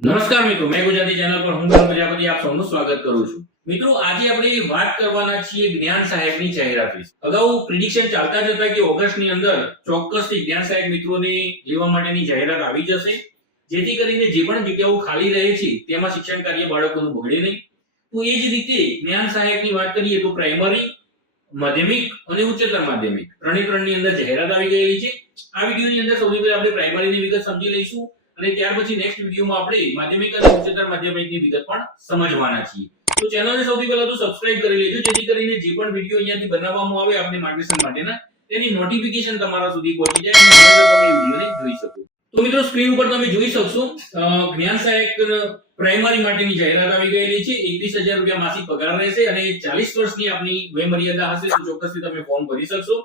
નમસ્કાર મિત્રો, મેં ગુજરાતી ચેનલ પર હું પ્રજાપતિ, આપ સૌનું સ્વાગત કરું છું. મિત્રો, આજે આપણે વાત કરવાના છીએ જ્ઞાન સહાયકની જાહેરાત વિશે. અગાઉ પ્રિડિક્શન ચાલતા જ હતા કે ઓગસ્ટની અંદર ચોક્કસથી જ્ઞાન સાહેબ મિત્રોને લેવા માટેની જાહેરાત આવી જશે. જેથી કરીને જે પણ જગ્યાઓ ખાલી રહે છે, તેમાં શિક્ષણ કાર્ય બાળકોનું બગડે નહીં. તો એ જ રીતે જ્ઞાન સહાયકની વાત કરીએ તો પ્રાઇમરી માધ્યમિક અને ઉચ્ચતર માધ્યમિક. ત્રણે ત્રણની અંદર જાહેરાત આવી ગયેલી છે. આ વિડીયોની અંદર સૌથી પહેલા આપણે પ્રાઇમરીની વિગત સમજી લઈશું. અને ત્યાર પછી નેક્સ્ટ વિડીયોમાં આપણે માધ્યમિક અને ઉચ્ચતર માધ્યમિકની વિગત પણ સમજવાના છીએ. તો ચેનલને સૌથી પહેલા તો સબસ્ક્રાઇબ કરી લેજો, જેથી કરીને જે પણ વીડિયો અહીંયાથી બનાવવામાં આવે, આપની માર્ગદર્શન માટેના, તેની નોટિફિકેશન તમારા સુધી પહોંચી જાય અને તમે વિડીયોને જોઈ શકો. તો મિત્રો સ્ક્રીન ઉપર તમે જોઈ શકશો જ્ઞાન સહાયક પ્રાઇમરી માટેની જાહેરાત આવી ગયેલી છે. એકવીસ હજાર રૂપિયા માસિક પગાર રહેશે અને ચાલીસ વર્ષની આપની વય મર્યાદા હશે, તો ચોક્કસથી તમે ફોર્મ ભરી શકશો.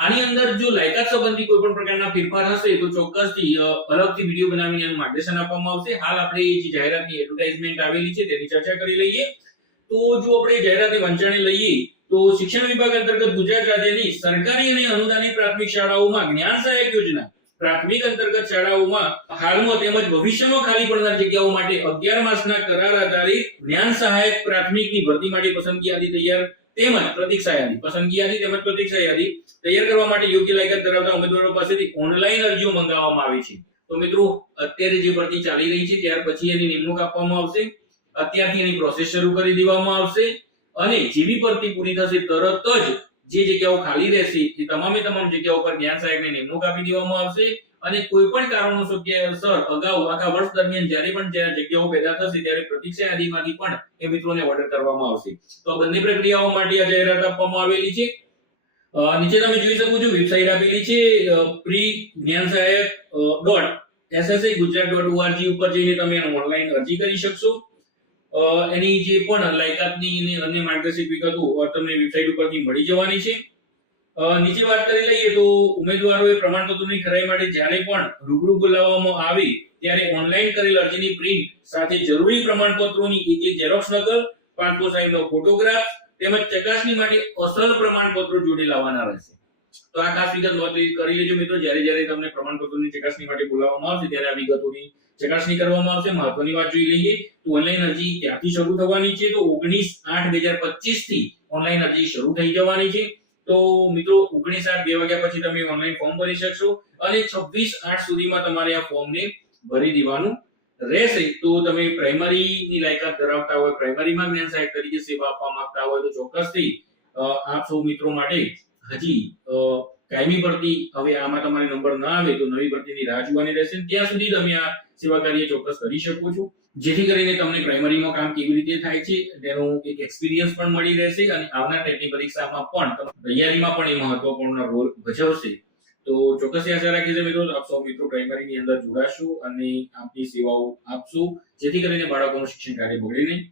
આની અંદર જો લાયકાત સંબંધી કોઈ પણ પ્રકારના ફેરફાર હશે તો ચોક્કસથી અલગથી વીડિયો બનાવીને માર્ગદર્શન આપવામાં આવશે. હાલ આપણે જે જાહેરાતની એડવર્ટાઇઝમેન્ટ આવેલી છે તેની ચર્ચા કરી લઈએ. તો જો આપણે જાહેરાતની વંચાણે લઈએ, તો શિક્ષણ વિભાગ અંતર્ગત ગુજરાત રાજ્યની સરકારી અને અનુદાનિત પ્રાથમિક શાળાઓમાં જ્ઞાન સહાયક યોજના પ્રાથમિક અંતર્ગત શાળાઓમાં હાલમાં તેમજ ભવિષ્યમાં ખાલી પડનાર જગ્યાઓ માટે અગિયાર માસના કરાર આધારિત જ્ઞાન સહાયક પ્રાથમિકની ભરતી માટે પસંદગી યાદી તૈયાર તેમજ પ્રતીક્ષા યાદી, પસંદગી યાદી તેમજ પ્રતીક્ષા યાદી તૈયાર કરવા માટે યોગ્ય લાયકાત ધરાવતા ઉમેદવારો પાસેથી ઓનલાઈન અરજીઓ મંગાવવામાં આવી છે. તો મિત્રો, અત્યારે જે ભરતી ચાલી રહી છે, ત્યાર પછી એની નિમણૂક આપવામાં આવશે. અત્યારથી એની પ્રોસેસ શરૂ કરી દેવામાં આવશે. અને જેવી ભરતી પૂરી થશે, તરત જ જે જગ્યાઓ ખાલી રહેશે એ તમામે તમામ જગ્યાઓ પર જ્ઞાન સહાયકની નિમણૂક આપી દેવામાં આવશે અને કોઈ પણ કારણોસર સર, અગાઉ આખા વર્ષ દરમિયાન જ્યારે પણ જ્યારે જગ્યાઓ પેદા થશે, ત્યારે પ્રતિક્ષા યાદીમાંથી પણ એ મિત્રોને ઓર્ડર કરવામાં આવશે. તો બંને પ્રક્રિયાઓ માટે આ જાહેરાત આપવામાં આવેલી છે. નીચે તમે જોઈ શકો છો, વેબસાઇટ આપેલી છે pre Gyan Sahayak dot SSA Gujarat dot ORG ઉપર જઈને તમે ઓનલાઈન અરજી કરી શકશો. એની જે પણ લાયકાતની અને અન્ય માર્ગદર્શક વિગતો તમને વેબસાઇટ ઉપરથી મળી જવાની છે. નીચે વાત કરી લઈએ તો ઉમેદવારોએ પ્રમાણપત્રોની ખરાઈ માટે જ્યારે પણ રૂબરૂ બોલાવવામાં આવે, ત્યારે ઓનલાઈન કરેલ અરજીની પ્રિન્ટ સાથે જરૂરી પ્રમાણપત્રોની એક એક ઝેરોક્સ નકલ, પાસપોર્ટ સાઈઝનો ફોટોગ્રાફ તેમજ ચકાસણી માટે અસલ પ્રમાણપત્રો જોડે લાવવાના રહેશે. તો આ ખાસ વિગત નોંધી કરી લેજો મિત્રો. જ્યારે જ્યારે તમને પ્રમાણપત્રની ચકાસણી માટે બોલાવવામાં આવશે, ત્યારે આ વિગતોની ચકાસણી કરવામાં આવશે. મહત્વની વાત જોઈ લઈએ તો ઓનલાઈન અરજી ક્યાંથી શરૂ થવાની છે? તો ઓગણીસ આઠ બે હજાર પચીસથી ઓનલાઈન અરજી શરૂ થઈ જવાની છે. તો મિત્રો, ઓગણીસ આઠ બે વાગ્યા પછી તમે ઓનલાઈન ફોર્મ ભરી શકશો અને છવ્વીસ આઠ સુધીમાં તમારે આ ફોર્મને ભરી દેવાનું રહેશે. તો તમે પ્રાઇમરીની લાયકાત ધરાવતા હોય, પ્રાઇમરીમાં જ્ઞાન સહાયક તરીકે સેવા આપવા માંગતા હોય તો ચોક્કસથી આપ સૌ મિત્રો માટે હજી કાયમી ભરતી હવે આમાં તમારે નંબર ના આવે તો નવી ભરતીની રાહ જોવાની રહેશે ત્યાં સુધી તમે આ સેવા કાર્ય ચોક્કસ કરી શકો છો. જેથી કરીને તમને પ્રાઇમરીમાં કામ કેવી રીતે થાય છે તેનો એક એક્સપિરિયન્સ પણ મળી રહેશે અને આવનાર ટેટની પરીક્ષામાં પણ તૈયારીમાં પણ એ મહત્વપૂર્ણ રોલ ભજવશે. તો ચોક્કસ આશા રાખી છે મિત્રો, આપ સૌ મિત્રો પ્રાઇમરીની અંદર જોડાશો અને આપની સેવાઓ આપશો, જેથી કરીને બાળકોનું શિક્ષણ કાર્ય બગડે નહીં.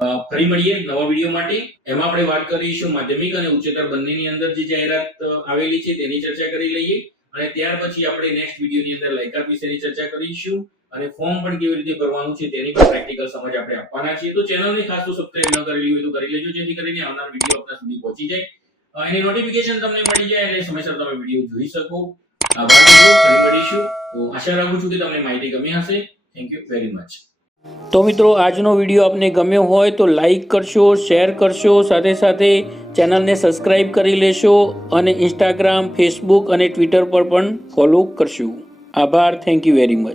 ફરી મળીએ નવા વીડિયો માટે. એમાં આપણે વાત કરીશું માધ્યમિક અને ઉચ્ચતર બંનેની અંદર જે જાહેરાત આવેલી છે તેની ચર્ચા કરી લઈએ. અને ત્યાર પછી આપણે નેક્સ્ટ વિડીયોની અંદર લાયકાત વિશેની ચર્ચા કરીશું. અને ફોર્મ પણ કેવી રીતે ભરવાનું છે તેની પણ પ્રેક્ટિકલ સમજ આપણે આપવાના છીએ. તો ચેનલને ખાસ તો સબસ્ક્રાઇબ ન કરેલી હોય તો કરી લેજો, જેથી કરીને આવનાર વીડિયો આપના સુધી પહોંચી જાય. એની નોટિફિકેશન તમને મળી જાય અને સમયસર તમે વીડિયો જોઈ શકો. આભાર ફરી મળીશું. આશા રાખું છું કે તમને માહિતી ગમી હશે. થેન્ક યુ વેરી મચ તો મિત્રો, આજનો વીડિયો આપને ગમ્યો હોય તો લાઈક કરશો, શેર કરશો, સાથે સાથે ચેનલને સબસ્ક્રાઈબ કરી લેશો અને ઇન્સ્ટાગ્રામ, ફેસબુક અને ટ્વિટર પર પણ ફોલો કરશો. આભાર, થેન્ક યુ વેરી મચ.